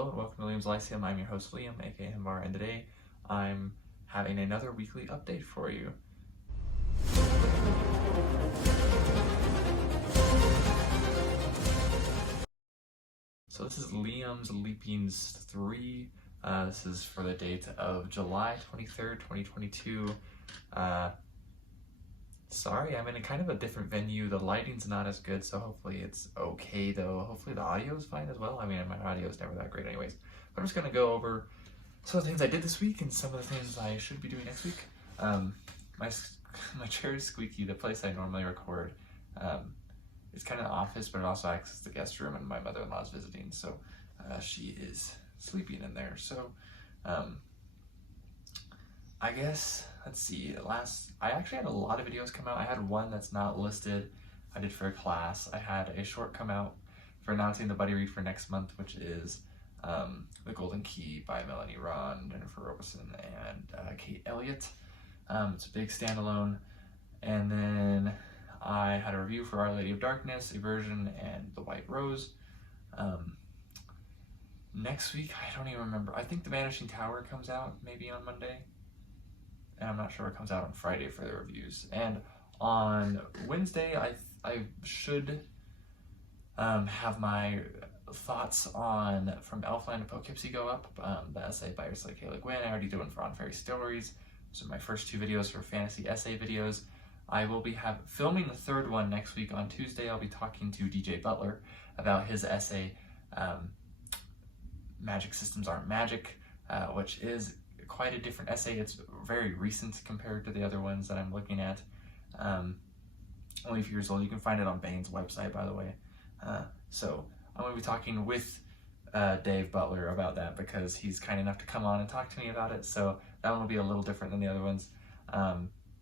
Hello and welcome to Liam's Lyceum. I'm your host Liam, aka Himbar, and today I'm having another weekly update for you. So this is Liam's Leapings 3. This is for the date of July 23rd, 2022. Sorry, I'm in a kind of a different venue. The lighting's not as good, so hopefully it's okay though. Hopefully the audio is fine as well. I mean, my audio is never that great anyways. But I'm just gonna go over some of the things I did this week and some of the things I should be doing next week. My chair is squeaky. The place I normally record is kind of the office, but it also acts as the guest room, and my mother-in-law is visiting, so she is sleeping in there. So I guess, let's see, I actually had a lot of videos come out. I had one that's not listed, I did for a class. I had a short come out for announcing the buddy read for next month, which is The Golden Key by Melanie Ron, Jennifer Robeson, and Kate Elliott. It's a big standalone. And then I had a review for Our Lady of Darkness, Eversion, and The White Rose. Next week, I don't even remember. I think The Vanishing Tower comes out maybe on Monday. And I'm not sure it comes out on Friday for the reviews. And on Wednesday, I should have my thoughts on From Elfland to Poughkeepsie go up. The essay by Ursula K. Le Guin. I already did one for On Fairy Stories. Those are my first two videos for fantasy essay videos. I will be filming the third one next week on Tuesday. I'll be talking to DJ Butler about his essay, Magic Systems Aren't Magic, which is quite a different essay. It's very recent compared to the other ones that I'm looking at. Only a few years old. You can find it on Bane's website, by the way. So I'm going to be talking with Dave Butler about that because he's kind enough to come on and talk to me about it. So that one will be a little different than the other ones.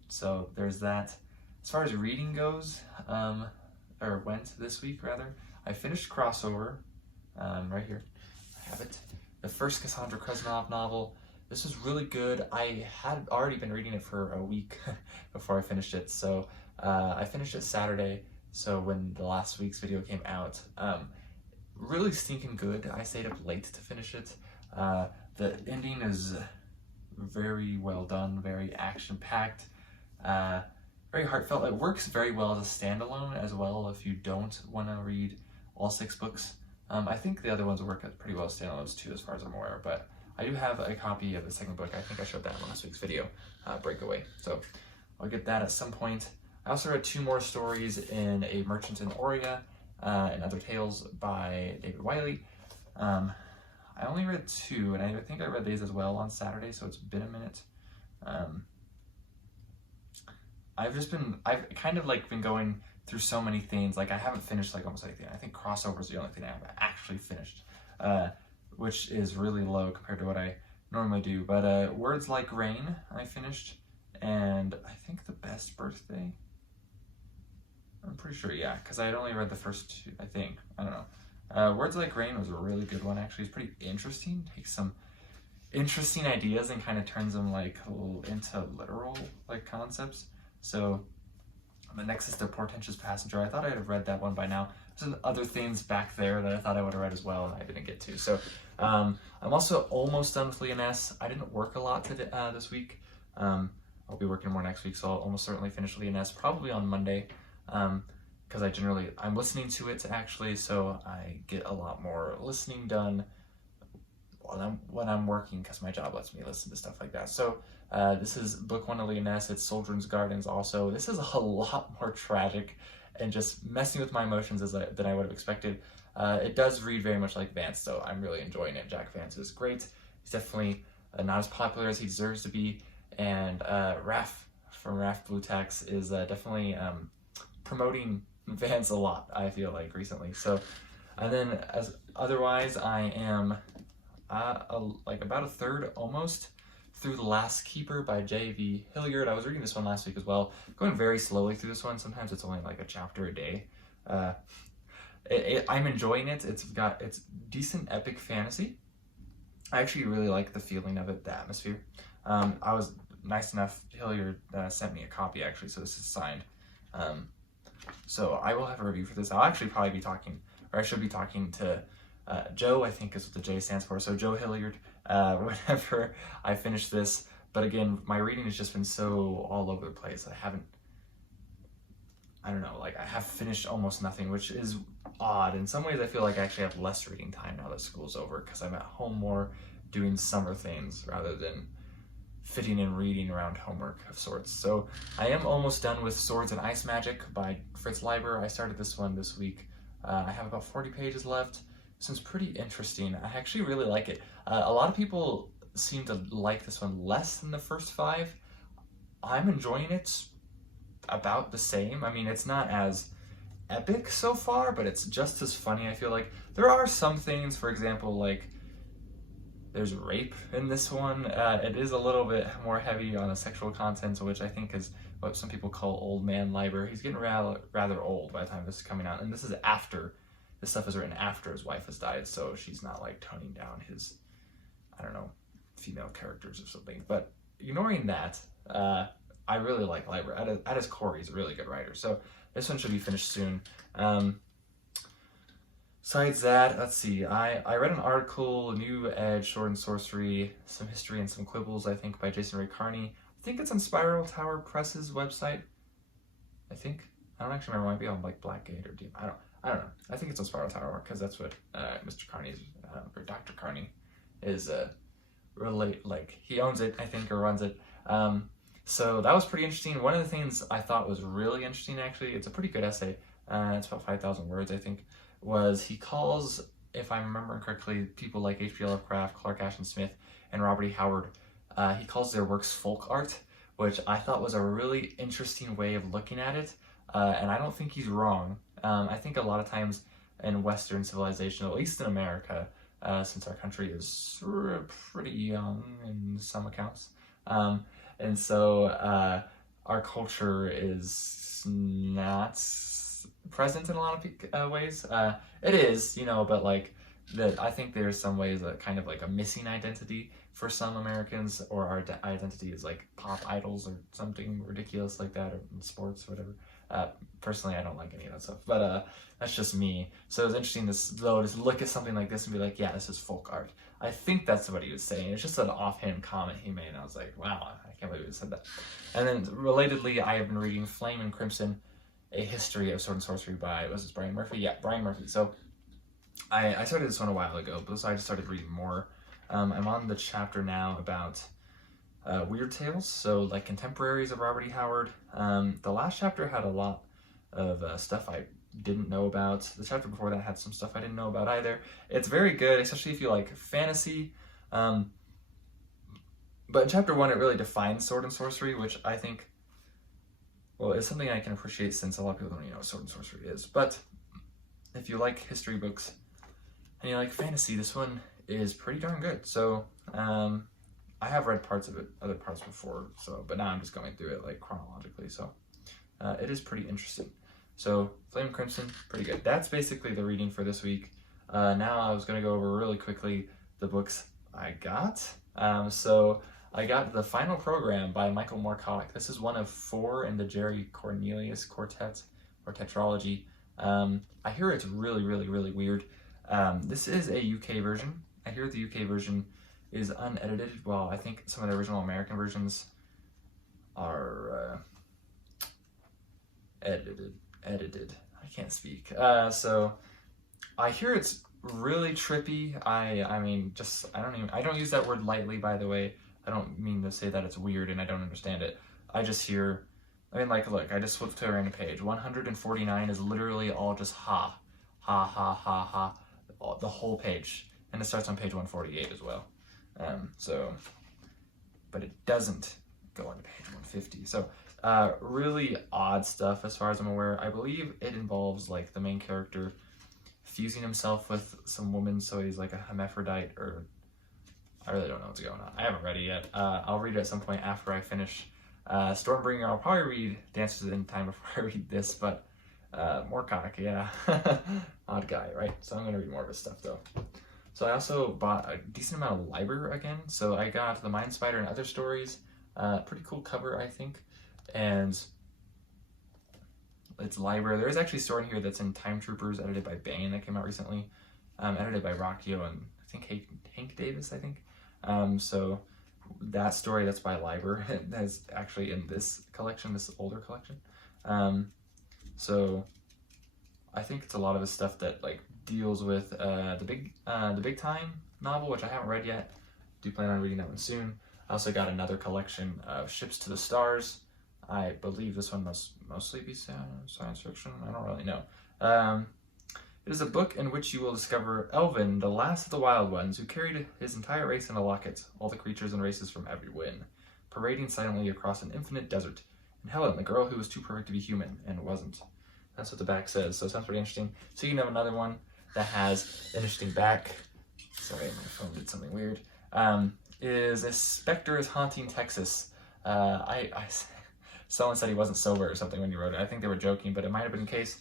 So there's that. As far as reading goes, or went this week rather, I finished Crossover, right here. I have it. The first Cassandra Krasnov novel. This was really good. I had already been reading it for a week before I finished it. So I finished it Saturday. So when the last week's video came out, really stinking good. I stayed up late to finish it. The ending is very well done, very action-packed, very heartfelt. It works very well as a standalone as well if you don't want to read all 6 books. I think the other ones work pretty well as standalones too, as far as I'm aware, but I do have a copy of the second book. I think I showed that in last week's video, Breakaway. So I'll get that at some point. I also read 2 more stories in A Merchant in Oria and Other Tales by David Wiley. I only read 2, and I think I read these as well on Saturday, so it's been a minute. I've kind of like been going through so many things. Like I haven't finished like almost anything. I think Crossover is the only thing I have actually finished, which is really low compared to what I normally do. But Words Like Rain I finished, and I think The Best Birthday. I'm pretty sure, yeah, because I had only read the first 2, I think. I don't know. Words Like Rain was a really good one, actually. It's pretty interesting. Takes some interesting ideas and kind of turns them like into literal like concepts. So the next is The Portentous Passenger. I thought I'd have read that one by now. There's other things back there that I thought I would have read as well, and I didn't get to. So I'm also almost done with Leoness. I didn't work a lot this week. I'll be working more next week, so I'll almost certainly finish Leoness probably on Monday. Because I'm listening to it actually, so I get a lot more listening done when I'm working, because my job lets me listen to stuff like that. So this is book 1 of Leoness. It's Soldier's Gardens also. This is a lot more tragic and just messing with my emotions than I would have expected. It does read very much like Vance, so I'm really enjoying it. Jack Vance is great. He's definitely not as popular as he deserves to be, and Raph from Raph Blue Tax is definitely promoting Vance a lot, I feel like, recently. So, and then otherwise, I am like about a third almost through The Last Keeper by J.V. Hilliard. I was reading this one last week as well. Going very slowly through this one. Sometimes it's only like a chapter a day. I'm enjoying it. It's decent epic fantasy. I actually really like the feeling of it, the atmosphere. I was nice enough, Hilliard sent me a copy actually, so this is signed. So I will have a review for this. I'll actually probably be talking, or I should be talking to Joe, I think is what the J stands for, so Joe Hilliard, whenever I finish this. But again, my reading has just been so all over the place. I don't know, like I have finished almost nothing, which is odd. In some ways, I feel like I actually have less reading time now that school's over because I'm at home more doing summer things rather than fitting in reading around homework of sorts. So I am almost done with Swords and Ice Magic by Fritz Leiber. I started this one this week. I have about 40 pages left. This one's pretty interesting. I actually really like it. A lot of people seem to like this one less than the first 5. I'm enjoying it about the same. I mean, it's not as epic so far, but it's just as funny, I feel like. There are some things, for example, like there's rape in this one. It is a little bit more heavy on the sexual content, which I think is what some people call old man Leiber. He's getting rather old by the time this is coming out, and this stuff is written after his wife has died, so she's not like toning down his, I don't know, female characters or something. But ignoring that, I really like Leiber. At his core, he's a really good writer. So this one should be finished soon. Besides that, let's see. I read an article, New Edge, Sword and Sorcery, Some History and Some Quibbles, I think, by Jason Ray Carney. I think it's on Spiral Tower Press's website. I think. I don't actually remember. It might be on like Blackgate or Deep. I don't know. I think it's on Spiral Tower because that's what Mr. Carney's or Dr. Carney is he owns it, I think, or runs it. So that was pretty interesting. One of the things I thought was really interesting, actually, it's a pretty good essay. It's about 5,000 words, I think. Was he calls, if I'm remembering correctly, people like H.P. Lovecraft, Clark Ashton Smith, and Robert E. Howard, he calls their works folk art, which I thought was a really interesting way of looking at it, and I don't think he's wrong. I think a lot of times in Western civilization, at least in America, since our country is pretty young in some accounts, and so our culture is not present in a lot of ways. It is, but like that, I think there's some ways that kind of like a missing identity for some Americans, or our identity is like pop idols or something ridiculous like that, or in sports or whatever. Personally, I don't like any of that stuff, but that's just me. So it's interesting to look at something like this and be like, yeah, this is folk art. I think that's what he was saying. It's just an offhand comment he made, and I was like, wow, I can't believe he said that. And then relatedly, I have been reading Flame and Crimson, A History of Sword and Sorcery by, was this Brian Murphy? Yeah, Brian Murphy. So I started this one a while ago, but so I just started reading more. I'm on the chapter now about weird tales, so like contemporaries of Robert E. Howard. The last chapter had a lot of stuff I didn't know about. The chapter before that had some stuff I didn't know about either. It's very good, especially if you like fantasy. But in chapter 1, it really defines sword and sorcery, which I think, well, it's something I can appreciate since a lot of people don't even know what sword and sorcery is. But if you like history books and you like fantasy, this one is pretty darn good. So I have read parts of it, other parts before, but now I'm just going through it like chronologically. So it is pretty interesting. So Flame and Crimson, pretty good. That's basically the reading for this week. Now I was going to go over really quickly the books I got. So I got The Final Program by Michael Moorcock. This is one of 4 in the Jerry Cornelius Quartet or Tetralogy. I hear it's really, really, really weird. This is a UK version. I hear the UK version is unedited. Well, I think some of the original American versions are edited. I can't speak. So I hear it's really trippy. I mean, I don't use that word lightly, by the way. I don't mean to say that it's weird and I don't understand it. I just hear, look, I just flipped to a random page. 149 is literally all just ha, ha, ha, ha, ha, the whole page. And it starts on page 148 as well. But it doesn't go on to page 150. So really odd stuff as far as I'm aware. I believe it involves like the main character fusing himself with some woman, so he's like a hermaphrodite, or I really don't know what's going on. I haven't read it yet. I'll read it at some point after I finish Stormbringer. I'll probably read Dances in Time before I read this, but Moorcock, yeah. Odd guy, right? So I'm going to read more of his stuff though. So I also bought a decent amount of Liber again. So I got The Mind Spider and Other Stories. Pretty cool cover, I think. And it's Liber. There is actually a story in here that's in Time Troopers, edited by Bane, that came out recently. edited by Rockio and I think Hank Davis, I think. So that story, that's by Liber, that's actually in this collection, this older collection. So I think it's a lot of the stuff that like deals with the big time novel, which I haven't read yet. Do plan on reading that one soon. I also got another collection of Ships to the Stars. I believe this one must mostly be science fiction. I don't really know. It is a book in which you will discover Elvin, the last of the wild ones, who carried his entire race in a locket, all the creatures and races from every wind, parading silently across an infinite desert, and Helen, the girl who was too perfect to be human and wasn't. That's what the back says, so it sounds pretty interesting. So you can have another one that has an interesting back. Sorry, my phone did something weird. Is A Spectre is Haunting Texas. Someone said he wasn't sober or something when he wrote it. I think they were joking, but it might have been the case.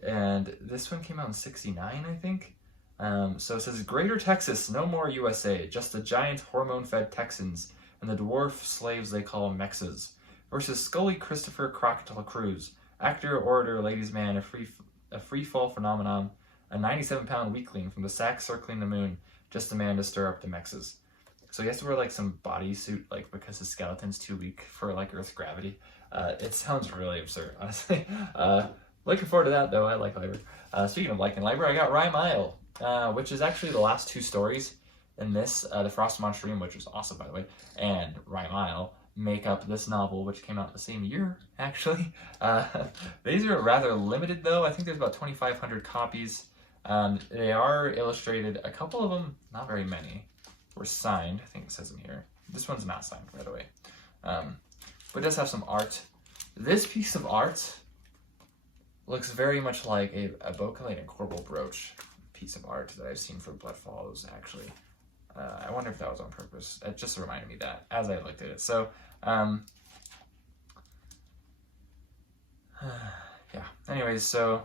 And this one came out in '69, I think. So it says, Greater Texas, no more USA, just the giant hormone-fed Texans and the dwarf slaves they call Mexas, versus Scully Christopher Crocodile Cruz, actor, orator, ladies' man, a free-fall phenomenon, a 97-pound weakling from the sack circling the moon, just a man to stir up the Mexas. So he has to wear like some bodysuit, like because his skeleton's too weak for like Earth's gravity. It sounds really absurd, honestly. Looking forward to that though. I like Liber. Speaking of liking Liber, I got Rhyme Isle, which is actually the last two stories in this. The Frost Monstream, which was awesome by the way, and Rhyme Isle make up this novel, which came out the same year actually. These are rather limited though. I think there's about 2,500 copies. They are illustrated. A couple of them, not very many, were signed. I think it says in here. This one's not signed, by the way. But it does have some art. This piece of art looks very much like a Bocalane and Corbel brooch piece of art that I've seen for Blood Follows, actually. I wonder if that was on purpose. It just reminded me that as I looked at it. So, yeah. Anyways, so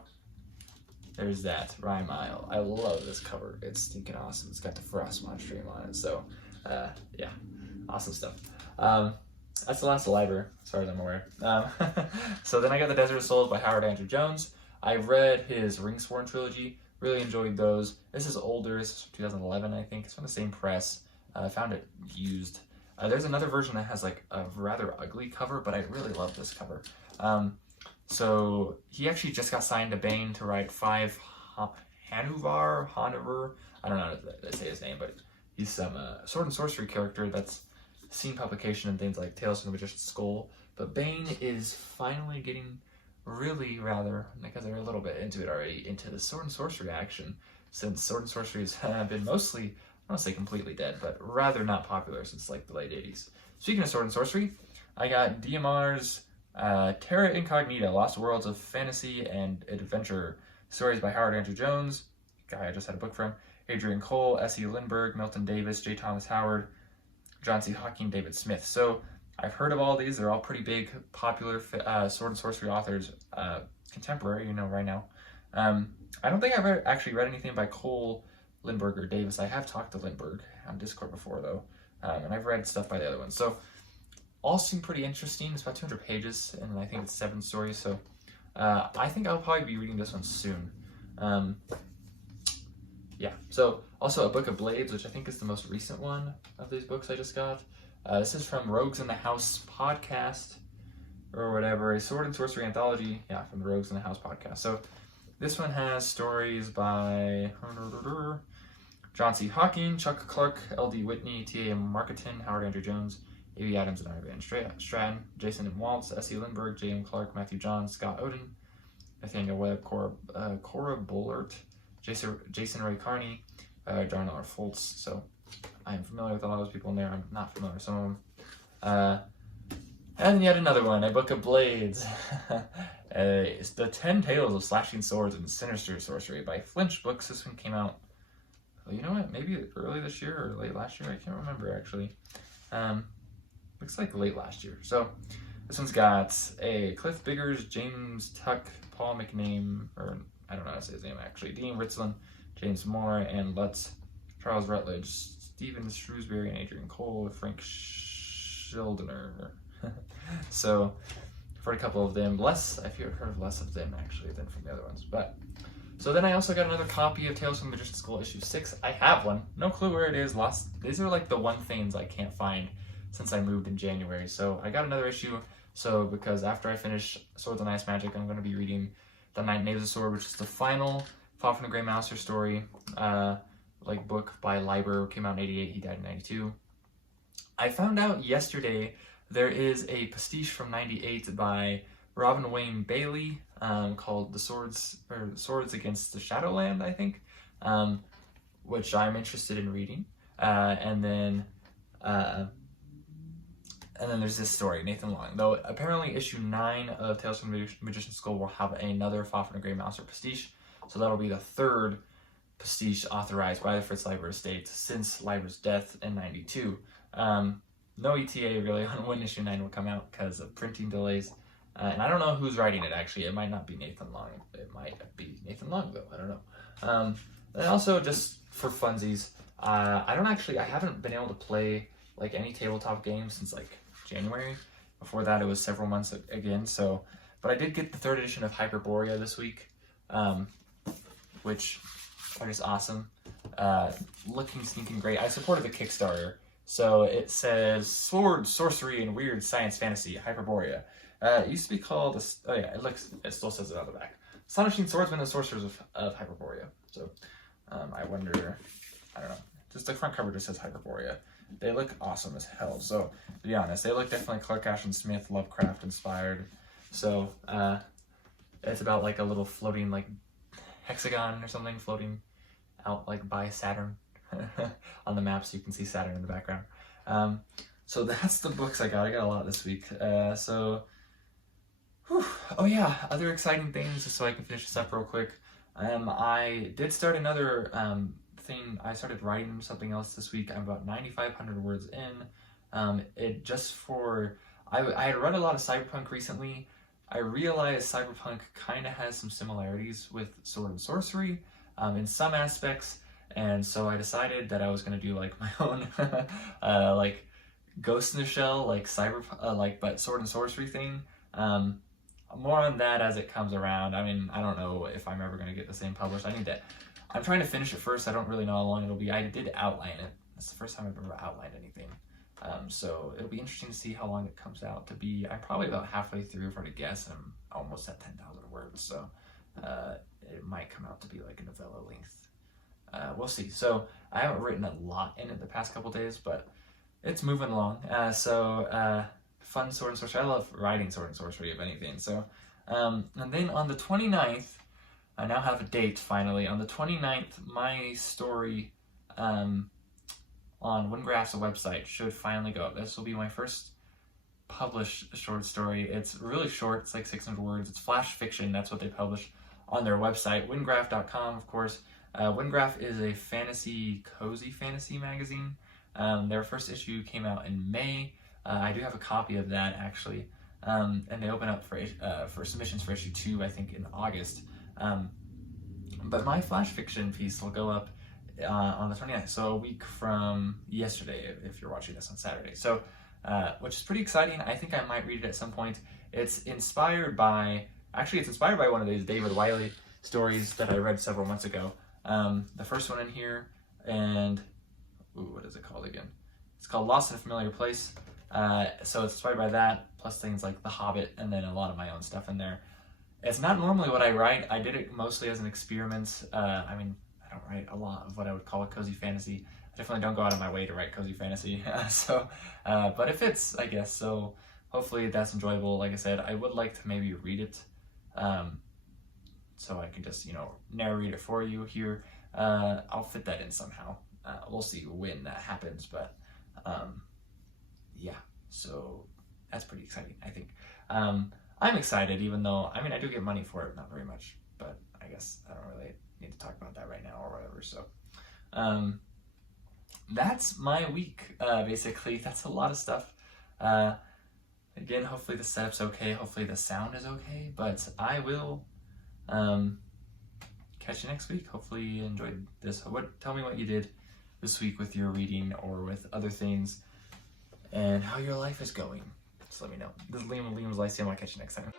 there's that, Rhyme Isle. I love this cover. It's stinking awesome. It's got the Frost Monstream on it. So, yeah, awesome stuff. That's the last of Liber, as far as I'm aware. So then I got The Desert of Souls by Howard Andrew Jones. I read his Ringsworn trilogy. Really enjoyed those. This is older. This is from 2011, I think. It's from the same press. I found it used. There's another version that has like a rather ugly cover, but I really love this cover. So he actually just got signed to Bane to write 5 Hanover. I don't know how to say his name, but he's some sword and sorcery character that's seen publication and things like Tales from the Magician's Skull. But Bane is finally getting really rather, because they're a little bit into it already, into the sword and sorcery action, since sword and sorcery has been mostly, I don't want to say completely dead, but rather not popular since like the late 80s. Speaking of sword and sorcery, I got DMR's Terra Incognita, Lost Worlds of Fantasy and Adventure, stories by Howard Andrew Jones, guy I just had a book from, Adrian Cole, S.E. Lindbergh, Milton Davis, J. Thomas Howard, John C. Hawking, David Smith. So I've heard of all these. They're all pretty big, popular sword and sorcery authors, contemporary, right now. I don't think I've actually read anything by Cole, Lindbergh, or Davis. I have talked to Lindbergh on Discord before, though, and I've read stuff by the other ones. So all seem pretty interesting. It's about 200 pages, and I think it's 7 stories. So I think I'll probably be reading this one soon. Yeah, so also A Book of Blades, which I think is the most recent one of these books I just got. This is from Rogues in the House podcast, or whatever, a sword and sorcery anthology, yeah, from the Rogues in the House podcast. So this one has stories by John C. Hawking, Chuck Clark, L.D. Whitney, T.A. Marketon, Howard Andrew Jones, A.B. Adams, and R. Van Stratton, Jason M. Waltz, S.E. Lindbergh, J.M. Clark, Matthew John, Scott Odin, Nathaniel Webb, Cora Bullard, Jason Ray Carney, John R. Foltz. So I'm familiar with a lot of those people in there. I'm not familiar with some of them. And yet another one, A Book of Blades. It's The 10 Tales of Slashing Swords and Sinister Sorcery by Flinch Books. This one came out, well, you know what, maybe early this year or late last year. I can't remember, actually. Looks like late last year. So this one's got a Cliff Biggers, James Tuck, Paul McName, or I don't know how to say his name actually, Dean Ritzlin, James Moore, and Lutz, Charles Rutledge, Stephen Shrewsbury, and Adrian Cole, Frank Schildener. So I've heard a couple of them. Less, I've heard less of them actually than from the other ones. But So then I also got another copy of Tales from the Magician's School issue 6. I have one. No clue where it is. These are like the one things I can't find since I moved in January. So I got another issue. So because after I finish Swords and Ice Magic, I'm going to be reading The Knight Knaves of Sword, which is the final Fall from the Grey Mouser story, like book by Leiber. Came out in 88. He died in 92. I found out yesterday there is a pastiche from 98 by Robin Wayne Bailey called The Swords Against the Shadowland, I think, which I'm interested in reading. And then there's this story, Nathan Long. Though apparently issue 9 of Tales from the Magician's School will have another Fafhrd and Grey Mouser pastiche, so that'll be the third pastiche authorized by the Fritz Leiber estate since Leiber's death in 92. No ETA really on when issue 9 will come out because of printing delays. And I don't know who's writing it, actually. It might not be Nathan Long. It might be Nathan Long, though. I don't know. And also, just for funsies, I haven't been able to play like any tabletop games since like January. Before that, it was several months again. But I did get the 3rd edition of Hyperborea this week, which are just awesome. Looking sneaking great. I supported the Kickstarter. So it says Sword, Sorcery, and Weird Science Fantasy, Hyperborea. It used to be called, it still says it on the back. Astonishing Swordsmen and Sorcerers of Hyperborea. So, I wonder, I don't know. Just the front cover just says Hyperborea. They look awesome as hell. So, to be honest, they look definitely Clark Ashton Smith, Lovecraft inspired. So, it's about like a little floating like hexagon or something floating out like by Saturn on the map, so you can see Saturn in the background. So that's the books I got. I got a lot this week. Oh yeah, other exciting things, just so I can finish this up real quick. I did start another thing. I started writing something else this week. I'm about 9,500 words in. I had read a lot of cyberpunk recently. I realized cyberpunk kind of has some similarities with sword and sorcery in some aspects, and so I decided that I was going to do like my own like Ghost in the Shell, like but sword and sorcery thing. More on that as it comes around. I mean, I don't know if I'm ever going to get the same published. I'm trying to finish it first. I don't really know how long it'll be. I did outline it. That's the first time I've ever outlined anything. So it'll be interesting to see how long it comes out to be. I'm probably about halfway through, if I were to guess. I'm almost at 10,000 words, so it might come out to be like a novella length. We'll see. So I haven't written a lot in it the past couple days, but it's moving along. Fun sword and sorcery. I love writing sword and sorcery, if anything. So, and then on the 29th, I now have a date finally. On the 29th, my story on Wingraph's website should finally go up. This will be my first published short story. It's really short. It's like 600 words. It's flash fiction. That's what they publish on their website. Wingraph.com, of course. Wingraph is a cozy fantasy magazine. Their first issue came out in May. I do have a copy of that, actually, and they open up for submissions for issue 2, I think, in August. But my flash fiction piece will go up on the 29th, so a week from yesterday, if you're watching this on Saturday. So, which is pretty exciting. I think I might read it at some point. It's inspired by one of these David Wiley stories that I read several months ago. The first one in here, and what is it called again? It's called Lost in a Familiar Place. So it's inspired by that, plus things like The Hobbit, and then a lot of my own stuff in there. It's not normally what I write. I did it mostly as an experiment. I mean, I don't write a lot of what I would call a cozy fantasy. I definitely don't go out of my way to write cozy fantasy. But it fits, I guess. So hopefully that's enjoyable. Like I said, I would like to maybe read it, so I can just, narrate it for you here. I'll fit that in somehow. We'll see when that happens, but yeah, so that's pretty exciting, I think. I'm excited, even though, I do get money for it, not very much, but I guess I don't really need to talk about that right now or whatever. So that's my week, basically. That's a lot of stuff. Again, hopefully the setup's okay, hopefully the sound is okay, but I will catch you next week. Hopefully you enjoyed this. Tell me what you did this week with your reading or with other things, and how your life is going. Just let me know. This is Liam with Liam's Lyceum. I'll catch you next time.